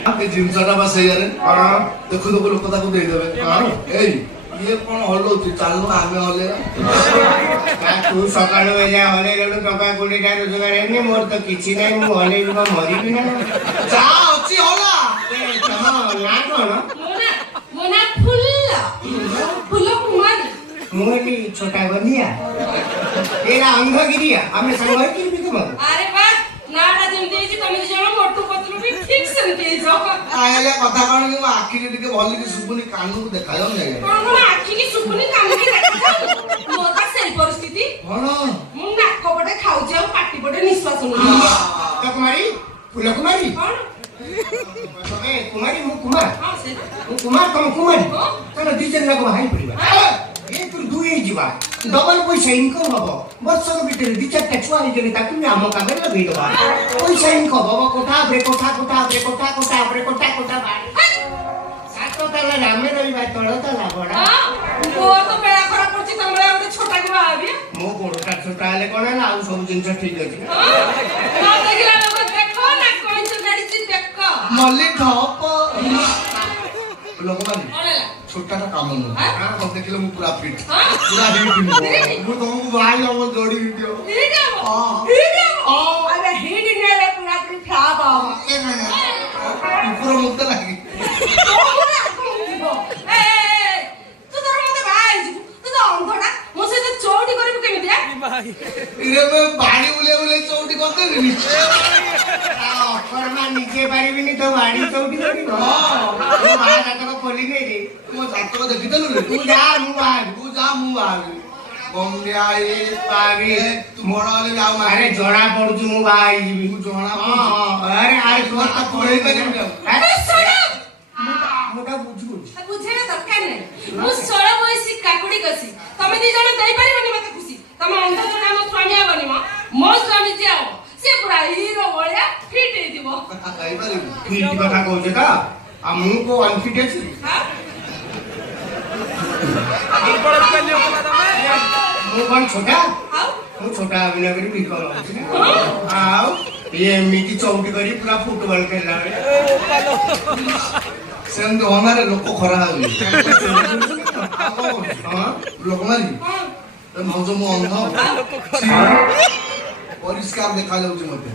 ଜିନିଷଟା ବା ସେଇଆରେ ଦେଖୁ ଦେଖୁ ଲୋକ ତାକୁ ଦେଇଦେବେ ଏଇ ଇଏ କଣ ହଲଉଛି ଚାଲୁ ଆମେ ହଲେଇବା ତୁ ସକାଳୁ ଏଯାଏ ହଲେଇଲୁ ଟଙ୍କା 20ଟା ରୋଜଗାର ହେଇନି ମୋର ତ କିଛି ନାହିଁ ମୁଁ ହଲେଇବି କଣ ମରିବି ନା ଯାହା ଅଛି ହଲା ତମ ନାଁ କଣ? ମୋ ନାଁ ଫୁଲ କୁମାରୀ। ମୁଁ ହେଲି ଛୋଟା ଗନିଆ ଏରା ଅନ୍ଧଗିରିଆ ଆମେ ସାଙ୍ଗ ହେଇକି ତୁମକୁ ଆରେ ବା ନାଟା ଯେମିତି ହେଇଛି ତମେ ଦି ଜଣ ମୋଟୁ ପତଲୁ ବି ଠିକ ସେମିତି ହେଇଛ। ଆଜ୍ଞା କଥା କଣ କି ମୋ ଆଖିକି ଟିକେ ଭଲିକି ଶୁଭୁନି କାନକୁ ଦେଖାଯାଉନି ଆଜ୍ଞା କଣ ଆଖିକି ଶୁଭୁନି କାନକି ଦେଖାଯାଉନି ମୋର ବା ସେଇ ପରିସ୍ଥିତି। କଣ ମୁଁ ନାକ ପଟେ ଖାଉଛି ଆଉ ପାଟି ପଟେ ନିଶ୍ୱାସ ନଉନି। କୁମାରୀ ଫୁଲ କୁମାରୀ କଣ ତମେ କୁମାରୀ ମୁଁ କୁମାର ହଁ ସେଇଟା ମୁଁ କୁମାର ତମ କୁମାରୀ ତାହେଲେ ଦି ଜଣ ଯାକ ଭାଇ ପଡିବା ଏଥିରୁ ଦୁଇ ହେଇଯିବା ଡବଲ ପଇସା ଇନକମ ହବ ବର୍ଷକ ଭିତରେ 2-4ଟା ଛୁଆ ହେଇଗଲେ ତାକୁ ବି ଆମ କାମରେ ଲଗେଇଦବା ପଇସା ଇନକମ ହବ କୋଠା ଉପରେ କୋଠା କୋଠା ଉପରେ କୋଠା କୋଠା ଉପରେ କୋଠା କୋଠା ସାତ ତାଲା ଆମେ ରହିବା ତଳ ତାଲା ବଡା ମୋର ତ ବେଳା ଖରାପ ପଡୁଛି ତମର ଗୋଟେ ଛୋଟାକୁ ବାହାବି ମୋ ଗୋଡଟା ଛୋଟା ହେଲେ କଣ ହେଲା ଆଉ ସବୁ ଜିନିଷ ଠିକ ଅଛି ନ ଦେଖିଲା ଲୋକ ଦେଖ ନା କଇଁଚ ଗାଡିଛି ଦେଖ ମଲ୍ଲି ଠପ ଲୋକମାନେ କଣ ହେଲା ଛୋଟାଟା କାମ ନୁହଁ ମତେ ଦେଖିଲେ ମୁଁ ପୁରା ଫିଟ୍ ହଁ? ପୁରା ହିଟ୍ ମୁଁ ତମକୁ ବାହାରି ହବ ଯୋଡି ଭିଡିଓ ହିଟ୍ ହବ ଆରେ ହିଟ୍ ନେଲେ ପୁରା ପୁରି ଫ୍ଲାପ ହବ କୁକୁର ମୁକ୍ତ ଲାଗି ବାଡି ବୁଲେଇ ବୁଲେଇ ଚଉଟି କରିଦେବି ଅକର୍ମା ନିଜେ ପାରିବିନି ତ ବାଡି ଚଉଠି କରିବ ମା ଜାତକ ଖୋଲି ନେଇ ମୋ ଜାତକ ଦେଖିଦେଲୁ ତୁ ଯା ମୁଁ ବାହାରି ତୁ ଯା ମୁଁ ବାହାରିବି ବନ୍ଦିଆ ତୁ ବଡ ହେଲେ ଯାଉ ଆରେ ଜଣା ପଡୁଛି ମୁଁ ବାହା ହେଇଯିବି ମୁଁ ଜଣା ଆରେ ଆରେ ତୁ ତାକୁ ହେଇପାରିବି ଆଉ ମୁଁ ତା ବୁଝୁଛି ବୁଝେଇବା ଦରକାର ନାହିଁ ମୁଁ 16 ବୟସୀ କାକୁଡି କଷି ତମେ ଦି ଜଣ ଦେଇପାରିବନି ମତେ ଖୁସି ତମେ ଅନ୍ଧ ଜଣ ମୋ ସ୍ୱାମୀ ହବନି ମୋ ସ୍ୱାମୀ ଯିଏ ହବ ସେ ପୁରା ହିରୋ ଭଳିଆ ଫିଟ୍ ହେଇଥିବ ହେଇପାରିବି ଫିଟ୍ କଥା କହୁଛ ତ ଆଉ ମୁଁ କୋଉ ଅନଫିଟ୍ ଅଛି ମୁଁ କଣ ଛୋଟା ମୁଁ ଛୋଟା ଅଭିନୟ କରି ଭିକ ମାଗୁଛି ଆଉ ଇଏ ଏମିତି ଚଉଟି କରି ପୁରା ଫୁଟବଲ ଖେଳିଲା ବେଳେ ସେମିତି ହମାରେ ଲୋକ ଖରା ହୁଏ ଲୋକମାନେ ଭାଉଜ ମୁଁ ଅନ୍ଧ ପରିଷ୍କାର ଦେଖାଯାଉଛି ମତେ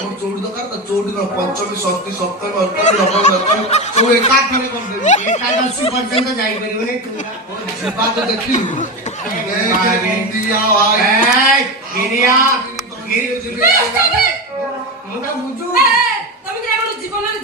ମୋର ଚଉଟି ଦରକାର ତ ଚଉଟି ପଞ୍ଚମୀ ଷଷ୍ଠୀ ସପ୍ତମୀ ଅଷ୍ଟମୀ ନବମୀ ଦଶମୀ ସବୁ ଏକାଥରେ କରିଦେବି ଏକାଦଶୀ ପର୍ଯ୍ୟନ୍ତ ଯାଇପାରିବନି ଯିବା ତ ଦେଖିଲୁ ମୁଁ ତା ବୁଝୁ ତମେ ଜୀବନରେ